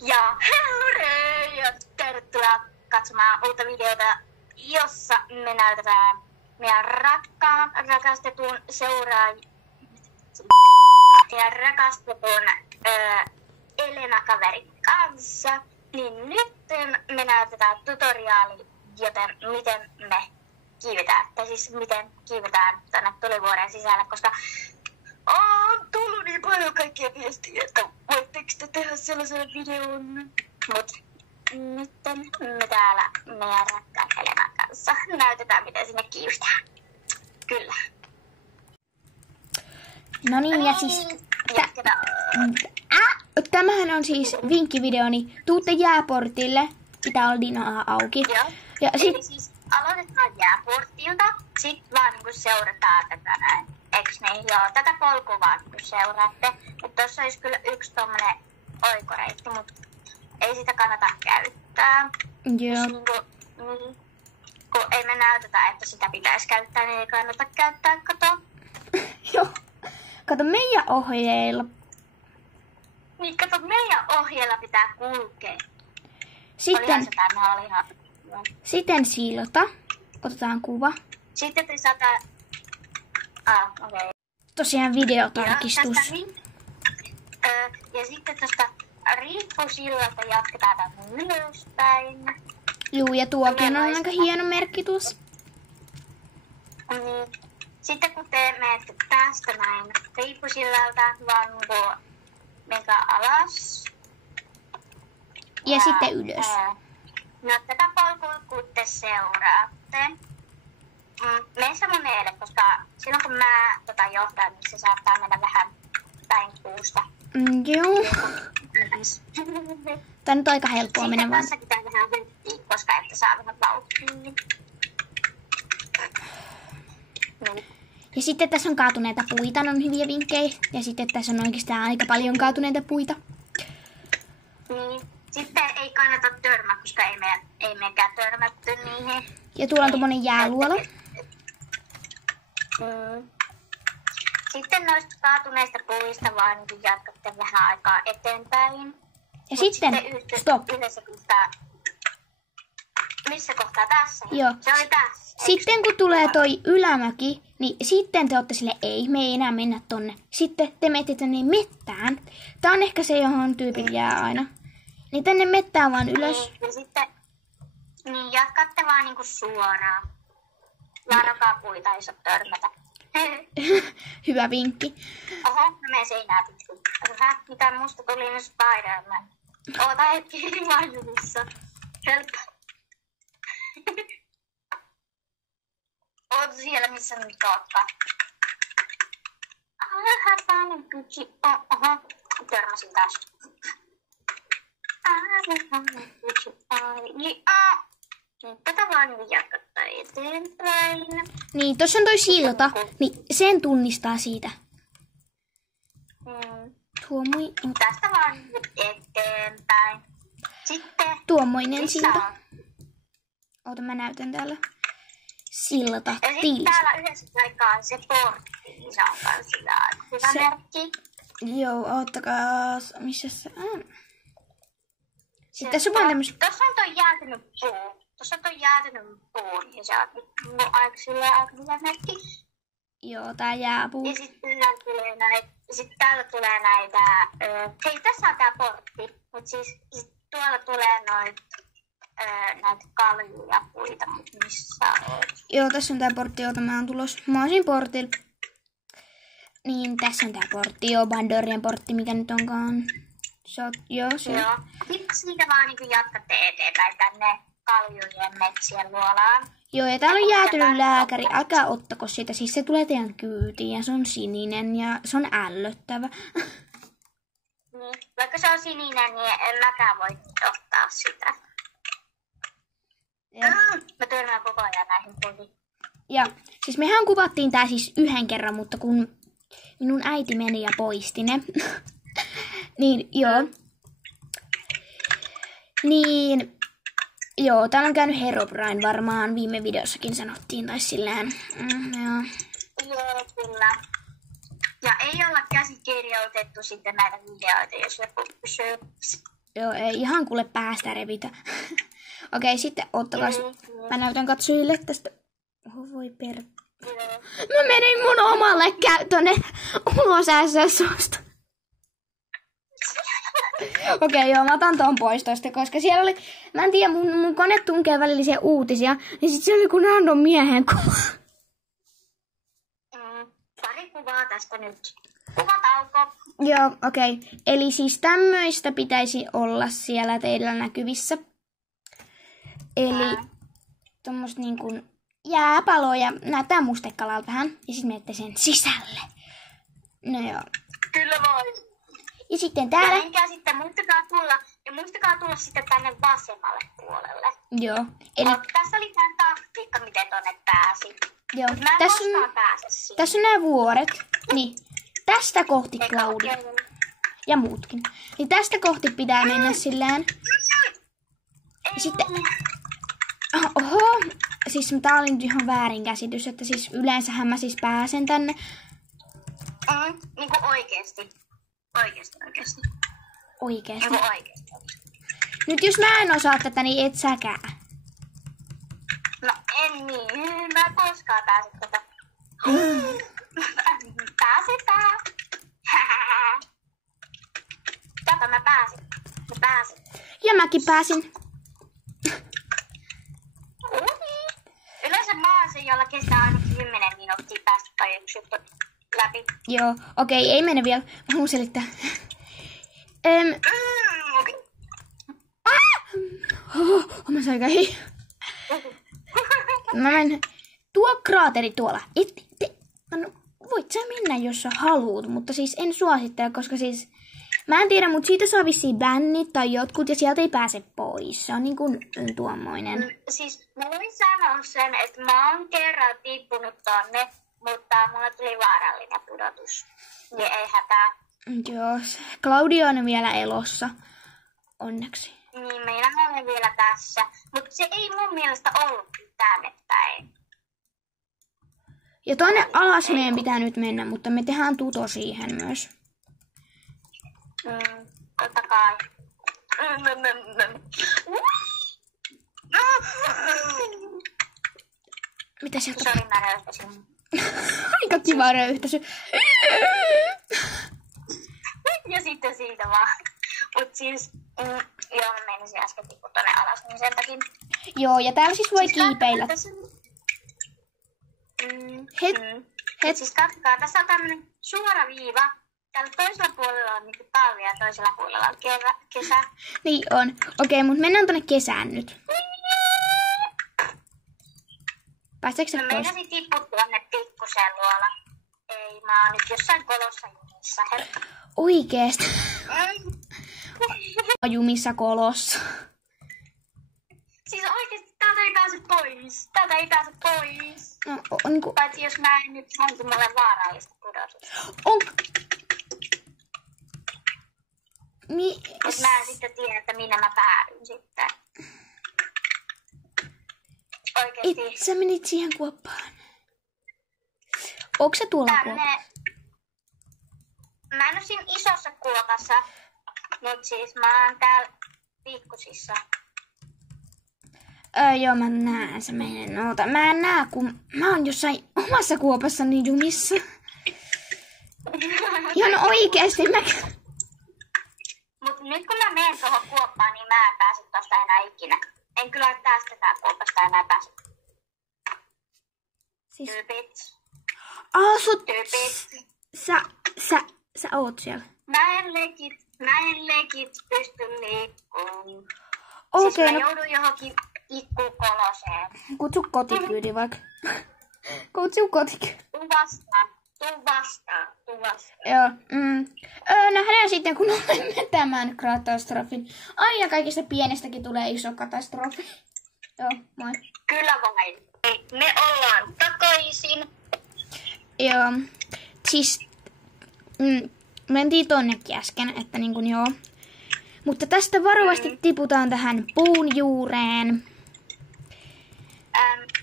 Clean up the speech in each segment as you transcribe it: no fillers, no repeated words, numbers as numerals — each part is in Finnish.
Ja hei ja tervetuloa katsomaan uutta videota, jossa me näytetään meidän rakastetun Elena-kaverin kanssa. Niin nyt me näytetään tutoriaali, joten miten me kiivetään, tai siis miten kiivetään tänne tulivuoren sisälle, koska on tullut niin paljon kaikkia viestiä, että voitteko te tehdä sellaisen videon. Mut nyt me täällä meidän rakkaan Helenan kanssa näytetään, miten sinne kiivetään. Kyllä. No niin, ja siis tämähän on siis vinkkivideoni. Tuutte jääportille, pitää olla dinaa auki. Joo. Ja Eli siis aloitetaan jääportilta, sit vaan niinku seurataan tätä näin. Eiks niin? Joo, tätä polkua vaan niinku seuraatte. Et tossa olisi kyllä yksi tommonen oikoreitti, mut ei sitä kannata käyttää. joo. Kun ei me näytetä, että sitä pitäisi käyttää, niin ei kannata käyttää, kato. Joo. Kato meidän ohjeilla. Niin, kato, meidän ohjeella pitää kulkea. Sitten silta. Otetaan kuva. Sitten te saata... okei. Tosiaan videotarkistus. Ja sitten tuosta riippusillalta jatketaan tänne ylöspäin. Juu, ja tuokin on aika hieno merkki tuossa. Niin. Sitten kun te menette tästä näin riippusillalta, vaan menkää alas. Ja sitten ylös. No tätä polkua kun te seuraatte. Mene mun miele, koska silloin kun mä johdan, niin se saattaa mennä vähän päin kuusta. Joo. Tää on nyt aika helppoa mennä vaan. Sitten tässä pitää vähän venttiä, koska ette saa vähän vauhtia. Ja sitten tässä on kaatuneita puita, ne on hyviä vinkkejä. Ja sitten tässä on oikeastaan aika paljon kaatuneita puita. Niin. Sitten ei kannata törmää, koska ei mekään törmätty niihin. Ja tuolla on tommonen jääluola. Sitten noista kaatuneista puista vaan niin jatkatte vähän aikaa eteenpäin. Ja sitten stop. Yhdessä kohtaa. Missä kohtaa tässä? Joo. Se oli tässä. Sitten kun tulee toi ylämäki, niin sitten te ootte sille, ei, me ei enää mennä tonne. Sitten te menette tänne mettään. Tää on ehkä se, johon tyypillä jää aina. Niin tänne mettään vaan ylös. Niin, ja sitten niin jatkatte vaan niinku suoraan. Varokaa puita, ei saa törmätä. Hyvä vinkki. Oho, mä menen seinään pitkin. Mitä musta tuli nyt Spider-Man? Oota hetki, vaan junissa. Help. Oota siellä, missä nyt ootkaan. Häpäinen pytsi. Oho, törmäsin taas. Tätä vaan jatkaa eteenpäin. Niin, tossa on toi silta, niin sen tunnistaa siitä. Tästä vaan eteenpäin. Sitten tuommoinen silta. Oota, mä näytän täällä. Silta, ja sitten täällä yhdessä aikaa se portti, niin se on kans hyvä merkki. Joo, oottakaa, missä se on? Sitten tässä on tämmöset... Tuossa on toi jäätynyt puu. Ja se on aika hyvä merkki. Joo, tää jääpuu. Ja sitten täällä tulee näitä... Hei, tässä on tää portti. Mut siis tuolla tulee näitä kaljuja puita, mut missä on? Joo, tässä on tää portti, jota mä oon tulos. Mä oon siinä portilla. Niin, tässä on tää portti, joo, Bandorien portti, mikä nyt onkaan. Joo. Sitten siitä vaan niin jatkatte eteenpäin tänne kaljujen metsien luolaan. Joo, ja täällä on jäätynyt lääkäri. Älkää ottako sitä, siis se tulee teidän kyytiin ja se on sininen ja se on ällöttävä. Niin, vaikka se on sininen, niin en mäkään voi ottaa sitä. Mä törmään koko ajan näihin puihin. Ja siis mehän kuvattiin tää siis yhden kerran, mutta kun minun äiti meni ja poisti ne. Niin, joo. Niin, joo, täällä on käynyt Herobrine varmaan viime videossakin sanottiin, tai sillään. Joo, kyllä. Ja ei olla käsikirjoitettu sitten näitä videoita, jos joku Joo, ei ihan kuule päästä revitä. Okei, sitten ottakaa. Mä näytän katsojille tästä. Oho, voi per... Mä menin mun omalle tonne ulos SSOsta. Okei, joo, mä otan ton pois tosta, koska siellä oli... Mä en tiedä, mun kone tunkee välillisiä uutisia, niin sit siellä oli kun random miehen kuva. Pari kuvaa tästä nyt. Kuvatauko. Joo, okei. Eli siis tämmöistä pitäisi olla siellä teillä näkyvissä. Eli tommoista niin kuin jääpaloja. Näyttää mustekalalta vähän. Ja sitten menette sen sisälle. No joo. Kyllä voi. Ja sitten täällä... Ja sitten muistakaa tulla sitten tänne vasemmalle puolelle. Joo. Eli... Tässä oli tämä taktiikka, miten tonne pääsi. Joo. Mä en koskaan pääse siihen. Tässä on nämä vuoret. Niin. Tästä kohti Claudia. Ja muutkin. Niin tästä kohti pitää mennä silleen. Ja sitten... Oho. Siis tää oli nyt ihan väärinkäsitys, että siis yleensähän mä siis pääsen tänne. Niinku oikeesti. Oikeesti. Oikeesti. Niinku oikeesti. Nyt jos mä en osaa tätä, niin et säkään. No en niin. Mä en koskaan pääse tätä. Pääsetään. Tätä mä pääsin. Ja mäkin pääsin. Yleensä mä oon se, jolla kestää aina 10 minuuttia päästä tai yksi juttu läpi. Joo, okei, ei mene vielä. Mä haluan selittää. Mä sain kähi. Mä menen. Tuo kraateri tuolla. No, voit sä mennä, jos sä haluut, mutta siis en suosittele, koska siis... Mä en tiedä, mutta siitä saa vissiin bännit tai jotkut ja sieltä ei pääse pois. Se on niin kuin tuommoinen. Siis mä voin sanoa sen, että mä oon kerran tippunut tonne, mutta mulla tuli vaarallinen pudotus. Ja ei hätää. Joo, Claudia on vielä elossa. Onneksi. Niin, meillä on vielä tässä. Mutta se ei mun mielestä ollut tänne päin. Ja tonne alas meidän pitää nyt mennä, mutta me tehdään tuto siihen myös. Totta kai. Mitä sieltä? Sori, mä röyhtäsin. Aika kiva röyhtäsy. Ja sitten siitä vaan. Mut siis, joo, mä menisin äsken tippu tonne alas, niin sen takia. Joo, ja täällä siis voi kiipeillä. Siis katsokaa, tässä on tämmönen suora viiva. Täällä toisella puolella on niinku talvi ja toisella puolella on kesä. Niin on. Okei, mut mennään tonne kesään nyt. Pääseekö sä pois? Mä meinasin tippua tuonne pikkusen luola. Ei, mä oon nyt jossain kolossa jumissa. Oikeesti? Jumissa kolossa. Siis oikeesti täältä ei pääse pois. No, niinku... Paitsi jos mä en nyt hanki mulle vaarallista pudotusta. Jos mä en sitten tiedä, että minne mä päädyn sitten. Oikeesti. Sä menit siihen kuoppaan. Onko se tuolla kuopassa? Mä en oo siinä isossa kuopassa, mut siis mä oon täällä pikkusissa. Joo, mä näen se meidän. Oota, mä en näe, kun mä oon jossain omassa kuopassani jumissa. Ihan oikeesti mä... Mut nyt kun mä menen tuohon kuoppaan, niin mä en pääse tosta enää ikinä. En kyllä tästä kuopasta enää pääse. Siis... Tyypit. Tyypit. Sä oot siellä. Mä en legit pysty liikkumaan. Okei, Siis mä joudun johonkin ikkukoloseen. Kutsu kotikyyti vaikka. Kutsu kotikyyti. Tuu vastaan. Joo. Nähdään sitten, kun olemme tämän katastrofin. Aina kaikista pienestäkin tulee iso katastrofi. Joo, moi. Kyllä vain. Me ollaan takaisin. Joo. Siis... mentiin tonnekin äsken, että niin kuin joo. Mutta tästä varovasti tiputaan tähän puun juureen.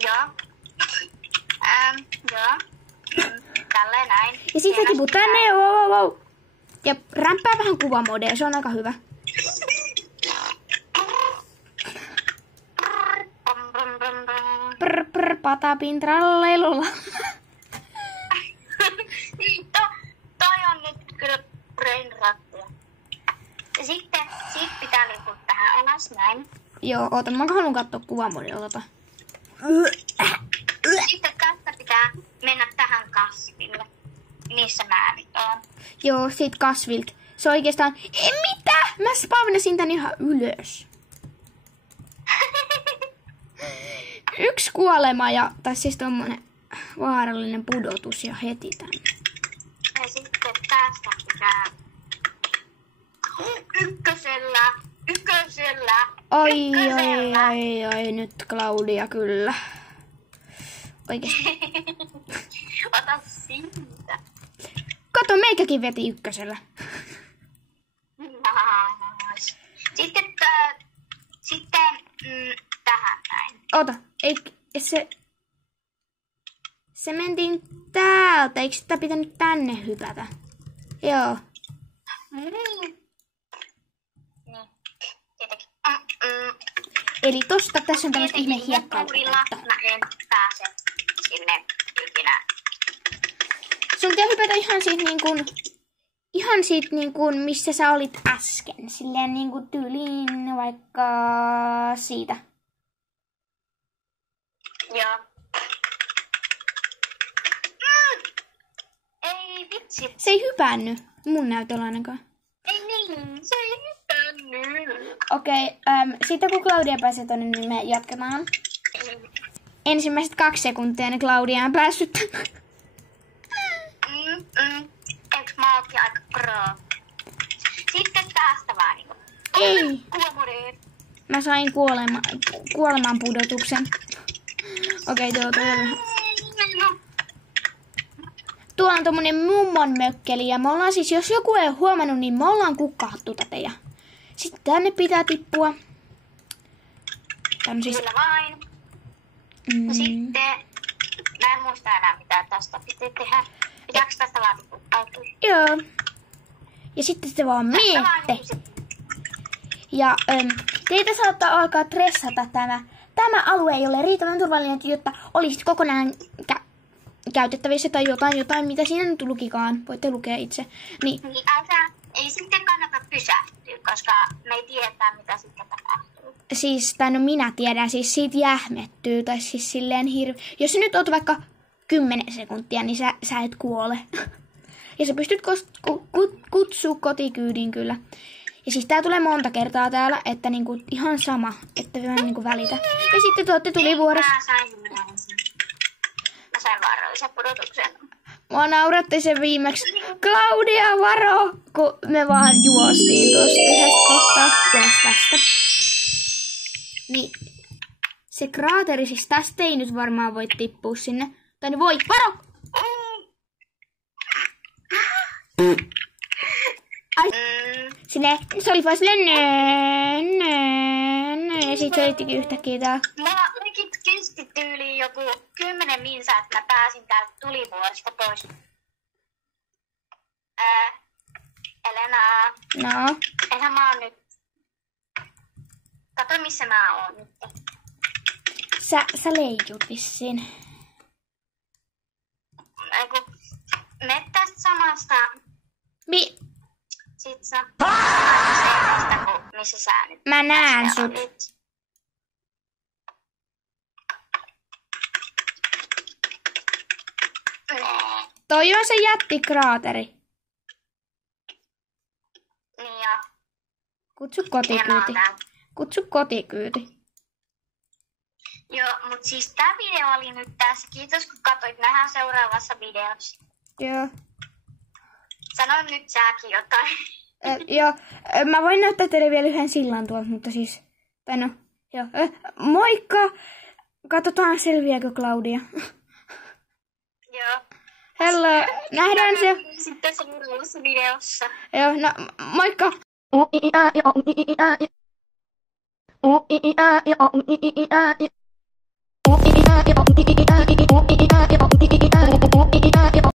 Joo. Tälleen näin. Ja sitten tiput tänne, wow. Ja rämpää vähän kuvamodea, se on aika hyvä. patapin trallailulla. Toi on nyt kyllä brainrattia. Ja sitten pitää liikkua tähän alas näin. Joo, oota, mä haluan katsoa kuvamuodilta. Sitten tästä pitää mennä tähän kasville, missä mä nyt oon. Joo, sit kasvilt. Se oikeastaan... Mitä? Mä spawnasin tän ihan ylös. 1 kuolema tai siis tommonen vaarallinen pudotus ja heti tänne. Ja sitten tästä pitää ykkösellä. Ai, nyt Claudia kyllä. Oikeesti. Ota siitä. Kato, meikäkin veti 1. Nice. Sitten tähän näin. Ota, se mentiin täältä, eikö sitä pitänyt tänne hypätä? Joo. Niin, tietenkin. Eli tosta tässä on tämmöistä ihme hiekkaurilla mä en pääse sinne ikinä. Sun pitää hypätä ihan siitä niin kuin missä sä olit äsken. Silleen niin kuin tyyliin vaikka siitä. Joo. Ei vitsi. Se ei hypännyt mun näytöllä ainakaan. Ei niin, se ei hypännyt. Okei, sitten kun Claudia pääsee tonne, niin me jatketaan. Ensimmäiset 2 sekuntia, niin Claudia on päässyt. Eikö mä oonkin aika pro? Sitten tästä vaan niinku. Ei. Kuomureet. Mä sain kuoleman pudotuksen. Okei, tuo on tuolla on tommonen mummon mökkeli ja me ollaan siis, jos joku ei ole huomannut, niin me ollaan kukkahattu tätä. Sitten tänne pitää tippua. Siis... Kyllä vain. Sitten, mä en muista enää mitä tästä pitää tehdä. Pitääkö tästä laatikkoa autua? Joo. Ja sitten se vaan miette. Ja teitä saattaa alkaa stressata tämä alue ei ole riittävän turvallinen, jotta olisit kokonaan käytettävissä tai jotain, mitä siinä nyt lukikaan. Voitte lukea itse. Niin ei sitten kannata pysähtyä, koska me ei tiedetä, mitä sitten tapahtuu. Siis, tai no minä tiedän, siis siitä jähmettyy, tai siis silleen jos sä nyt oot vaikka 10 sekuntia, niin sä et kuole. Ja sä pystyt kutsua kotikyydin kyllä. Ja siis tää tulee monta kertaa täällä, että niinku ihan sama, että mä niinku välitä. Ja sitten te ootte tulivuorossa. Mä sain vaarallisen pudotuksen. Mua nauratti sen viimeksi. Claudia, varo! Kun me vaan juostiin tuosta yhdestä kohtaa tästä. Niin. Se kraateri, siis tästä ei nyt varmaan voi tippua sinne. Tai ne voi, varo! Ai, se oli vaan silleen ja sit se yrittikin yhtäkkiä täällä. Mulla olikin kestityyliin joku 10 minsaa, että mä pääsin täältä tulivuorista pois. Elena. No. Eihän mä oon nyt. Kato missä mä oon nyt. Sä leijut vissiin. Eiku, mene tästä samasta. Sit sä seinästä, missä sä nyt. Mä näen sut. Toi on se jättikraateri. Niin joo. Kutsu kotikyyti. Joo, mut siis tää video oli nyt tässä. Kiitos kun katsoit. Nähdään seuraavassa videossa. Joo. Sano nyt säkin jotain. Joo, mä voin näyttää teille vielä yhden sillan tuolta, mutta siis... Tai no, joo. Moikka! Katsotaan selviääkö Claudia. Joo. Hello, nähdään se. Sitten seuraavassa videossa. Joo, no, moikka!